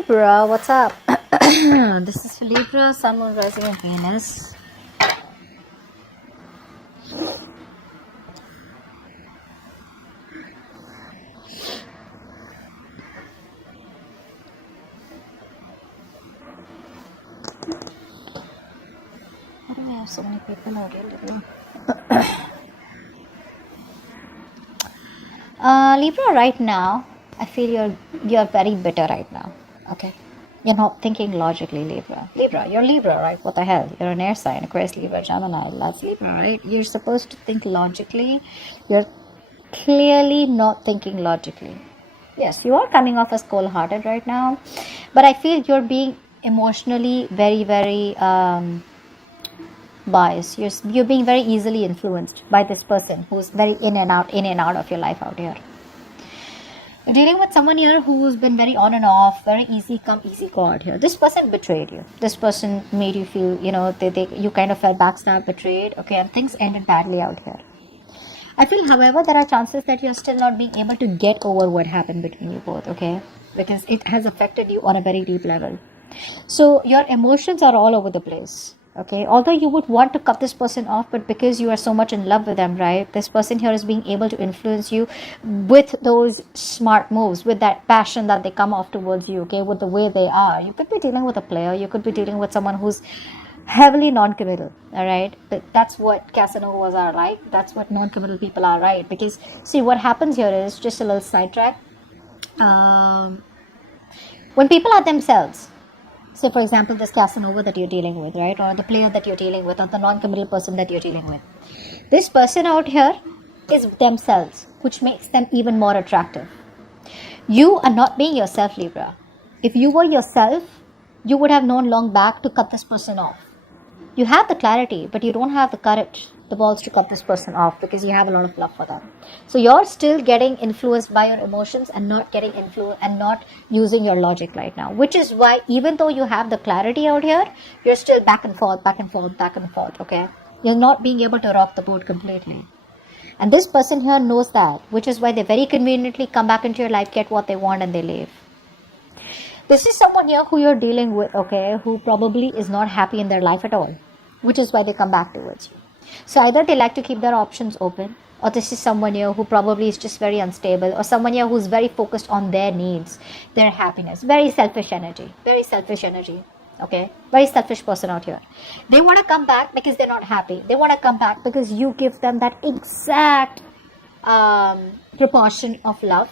Libra, what's up? This is for Libra, Sun, Moon, Rising, and Venus. Why do we have so many people out here? Libra, right now, I feel you're very bitter right now. Okay, you're not thinking logically, Libra. You're Libra, right? What the hell? You're an air sign, Aquarius, Libra, Gemini. That's Libra, right? You're supposed to think logically. You're clearly not thinking logically. Yes, you are coming off as cold-hearted right now, but I feel you're being emotionally very, very biased. You're being very easily influenced by this person who's very in and out of your life out here. You're dealing with someone here who's been very on and off, very easy come, easy go out here. This person betrayed you. This person made you feel, you kind of felt backstabbed, betrayed, okay, and things ended badly out here. I feel, however, there are chances that you're still not being able to get over what happened between you both, okay, because it has affected you on a very deep level. So your emotions are all over the place. Okay, although you would want to cut this person off, but because you are so much in love with them, right, this person here is being able to influence you with those smart moves, with that passion that they come off towards you, okay, with the way they are. You could be dealing with a player, you could be dealing with someone who's heavily non-committal, all right, but that's what Casanovas are like, that's what non-committal people are, right, because see, what happens here is, just a little sidetrack, when people are themselves. So, for example, this Casanova that you're dealing with, right? Or the player that you're dealing with, or the non-committal person that you're dealing with. This person out here is themselves, which makes them even more attractive. You are not being yourself, Libra. If you were yourself, you would have known long back to cut this person off. You have the clarity, but you don't have the courage, the balls to cut this person off because you have a lot of love for them. So you're still getting influenced by your emotions and not getting influenced and not using your logic right now, which is why even though you have the clarity out here, you're still back and forth, okay? You're not being able to rock the boat completely. And this person here knows that, which is why they very conveniently come back into your life, get what they want, and they leave. This is someone here who you're dealing with, okay, who probably is not happy in their life at all, which is why they come back towards you. So either they like to keep their options open, or this is someone here who probably is just very unstable, or someone here who's very focused on their needs, their happiness, very selfish energy, okay, very selfish person out here. They want to come back because they're not happy. They want to come back because you give them that exact proportion of love,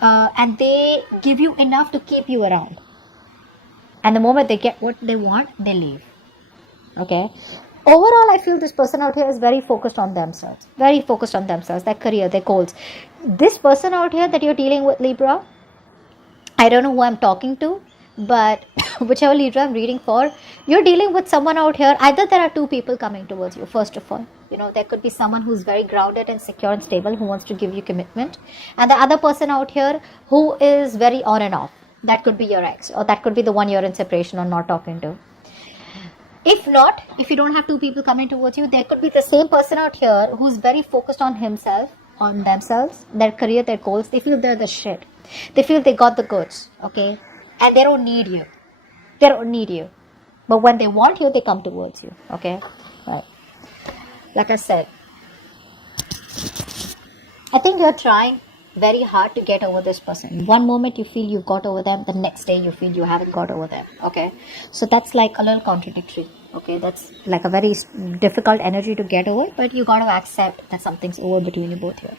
and they give you enough to keep you around. And the moment they get what they want, they leave. Okay. Overall, I feel this person out here is very focused on themselves. Their career, their goals. This person out here that you're dealing with, Libra, I don't know who I'm talking to, but whichever Libra I'm reading for, you're dealing with someone out here. Either there are two people coming towards you, first of all. There could be someone who's very grounded and secure and stable who wants to give you commitment. And the other person out here who is very on and off. That could be your ex, or that could be the one you're in separation or not talking to. If not, if you don't have two people coming towards you, there could be the same person out here who's very focused on himself, on themselves, their career, their goals. They feel they're the shit. They feel they got the goods, okay? And they don't need you. But when they want you, they come towards you, okay? Right. Like I said, I think you're trying very hard to get over this person. One moment you feel you've got over them, the next day you feel you haven't got over them, okay? So that's like a little contradictory, okay? That's like a very difficult energy to get over, but you got to accept that something's over between you both here.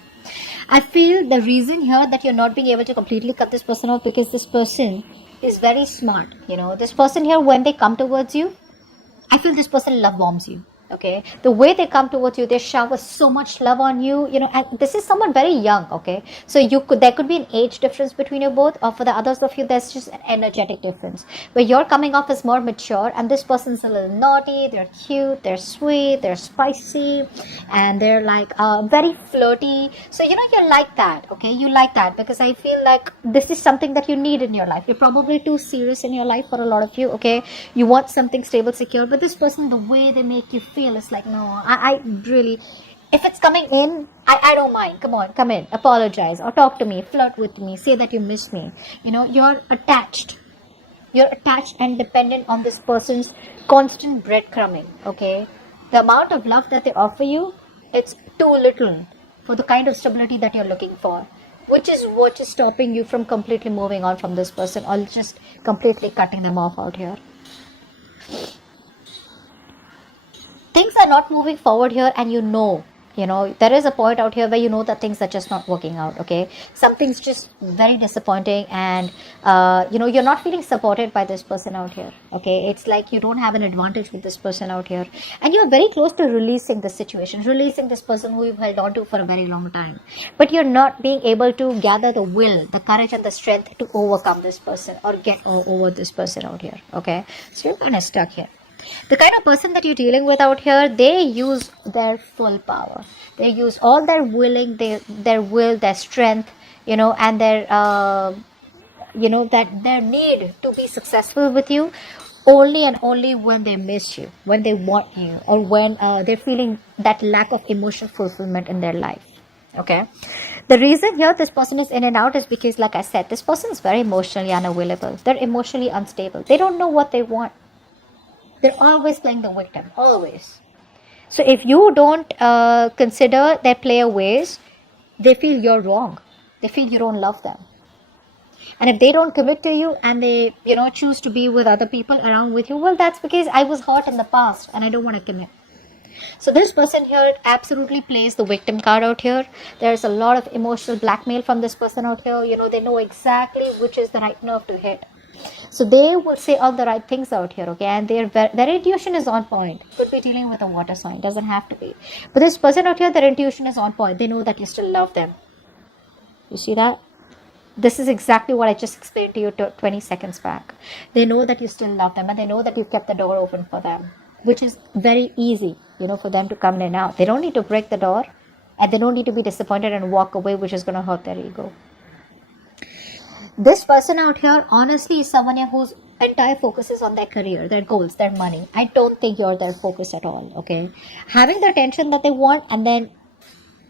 I feel the reason here that you're not being able to completely cut this person off because this person is very smart, This person here, when they come towards you, I feel this person love bombs you. Okay, the way they come towards you, they shower so much love on you, and this is someone very young, okay? So there could be an age difference between you both, or for the others of you, there's just an energetic difference, where you're coming off as more mature, and this person's a little naughty, they're cute, they're sweet, they're spicy, and they're like very flirty. So, you like that, okay? You like that, because I feel like this is something that you need in your life. You're probably too serious in your life for a lot of you, okay? You want something stable, secure, but this person, the way they make you feel, it's like, no, I really, if it's coming in, I don't mind. Come on, come in, apologize or talk to me, flirt with me, say that you miss me. You're attached. You're attached and dependent on this person's constant breadcrumbing, okay? The amount of love that they offer you, it's too little for the kind of stability that you're looking for, which is what is stopping you from completely moving on from this person or just completely cutting them off out here. Things are not moving forward here, and there is a point out here where that things are just not working out, okay? Something's just very disappointing, and you're not feeling supported by this person out here, okay? It's like you don't have an advantage with this person out here, and you're very close to releasing this situation, releasing this person who you've held on to for a very long time, but you're not being able to gather the will, the courage and the strength to overcome this person or get over this person out here, okay? So you're kind of stuck here. The kind of person that you're dealing with out here, they use their full power. They use all their willing, their will, their strength, and their, that their need to be successful with you only and only when they miss you, when they want you, or when they're feeling that lack of emotional fulfillment in their life. Okay. The reason here this person is in and out is because, like I said, this person is very emotionally unavailable. They're emotionally unstable. They don't know what they want. They're always playing the victim, always. So if you don't consider their player ways, they feel you're wrong. They feel you don't love them. And if they don't commit to you and they, choose to be with other people around with you, well, that's because I was hurt in the past and I don't want to commit. So this person here absolutely plays the victim card out here. There's a lot of emotional blackmail from this person out here. They know exactly which is the right nerve to hit. So they will say all the right things out here, okay? And their intuition is on point. Could be dealing with a water sign, doesn't have to be. But this person out here, their intuition is on point. They know that you still love them. You see that? This is exactly what I just explained to you 20 seconds back. They know that you still love them, and they know that you've kept the door open for them, which is very easy, for them to come in and out. They don't need to break the door, and they don't need to be disappointed and walk away, which is going to hurt their ego. This person out here, honestly, is someone whose entire focus is on their career, their goals, their money. I don't think you're their focus at all, okay? Having the attention that they want and then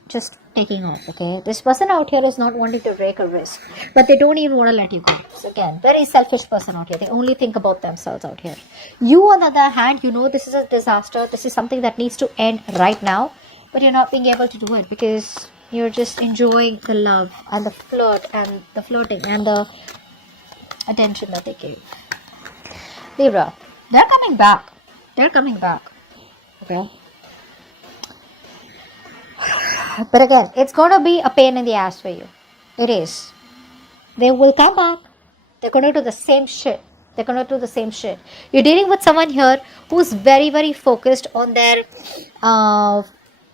just taking off, okay? This person out here is not wanting to take a risk, but they don't even want to let you go. So again, very selfish person out here. They only think about themselves out here. You, on the other hand, this is a disaster. This is something that needs to end right now, but you're not being able to do it because you're just enjoying the love and the flirt and the flirting and the attention that they give. Libra, they're coming back. They're coming back. Okay. But again, it's going to be a pain in the ass for you. It is. They will come back. They're going to do the same shit. They're going to do the same shit. You're dealing with someone here who's very, very focused on their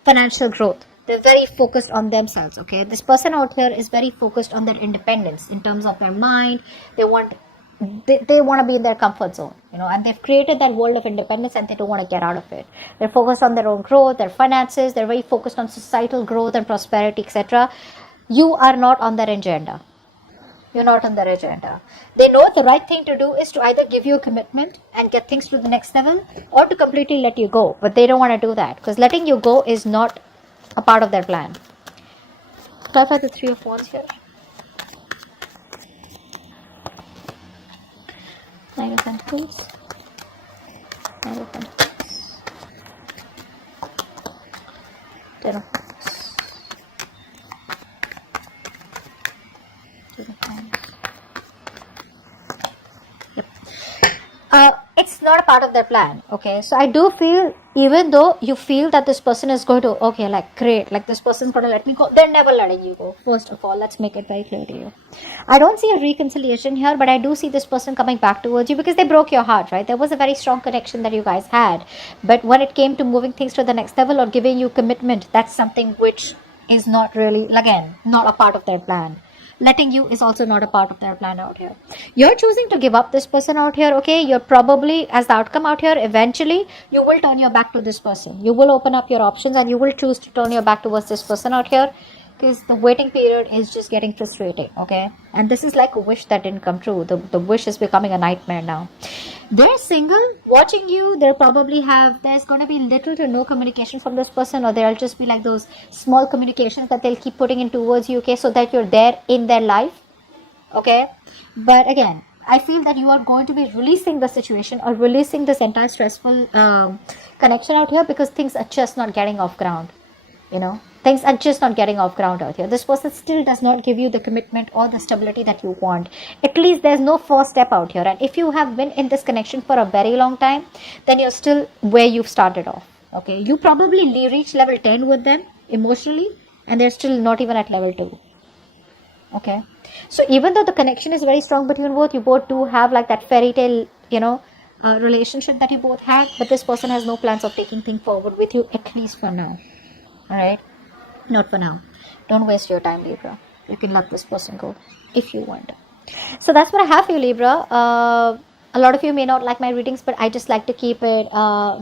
financial growth. They're very focused on themselves, okay? This person out here is very focused on their independence in terms of their mind. They want to be in their comfort zone, and they've created that world of independence and they don't want to get out of it. They're focused on their own growth, their finances. They're very focused on societal growth and prosperity, etc. You are not on their agenda. You're not on their agenda. They know the right thing to do is to either give you a commitment and get things to the next level or to completely let you go. But they don't want to do that because letting you go is not a part of their plan. Clarify the Three of Wands here. Nine of Pentacles. Nine of Pentacles. Ten of Cups. Two of Wands. Yep. It's not a part of their plan, okay? So I do feel, even though you feel that this person is going to, okay, like, great, like this person's going to let me go, they're never letting you go. First of all, let's make it very clear to you. I don't see a reconciliation here, but I do see this person coming back towards you because they broke your heart, right? There was a very strong connection that you guys had. But when it came to moving things to the next level or giving you commitment, that's something which is not really, again, not a part of their plan. Letting you is also not a part of their plan out here. You're choosing to give up this person out here, okay? You're probably, as the outcome out here, eventually, you will turn your back to this person. You will open up your options and you will choose to turn your back towards this person out here because the waiting period is just getting frustrating, okay? And this is like a wish that didn't come true. The wish is becoming a nightmare now. They're single, watching you. There's going to be little to no communication from this person, or there'll just be like those small communications that they'll keep putting in towards you, okay, so that you're there in their life, okay. But again, I feel that you are going to be releasing the situation or releasing this entire stressful connection out here, because things are just not getting off ground, things are just not getting off ground out here. This person still does not give you the commitment or the stability that you want. At least there's no first step out here. And if you have been in this connection for a very long time, then you're still where you've started off, okay. You probably reach level 10 with them emotionally, and they're still not even at level 2, okay. So even though the connection is very strong between both, you both do have like that fairy tale, relationship that you both have, but this person has no plans of taking things forward with you, at least for now. All right, not for now. Don't waste your time, Libra. You can let this person go if you want. So that's what I have for you, Libra. A lot of you may not like my readings, but I just like to keep it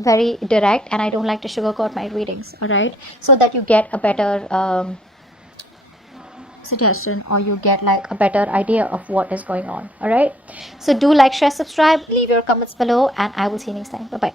very direct, and I don't like to sugarcoat my readings, all right, so that you get a better suggestion, or you get like a better idea of what is going on. All right, so do like, share, subscribe, leave your comments below, and I will see you next time. Bye bye.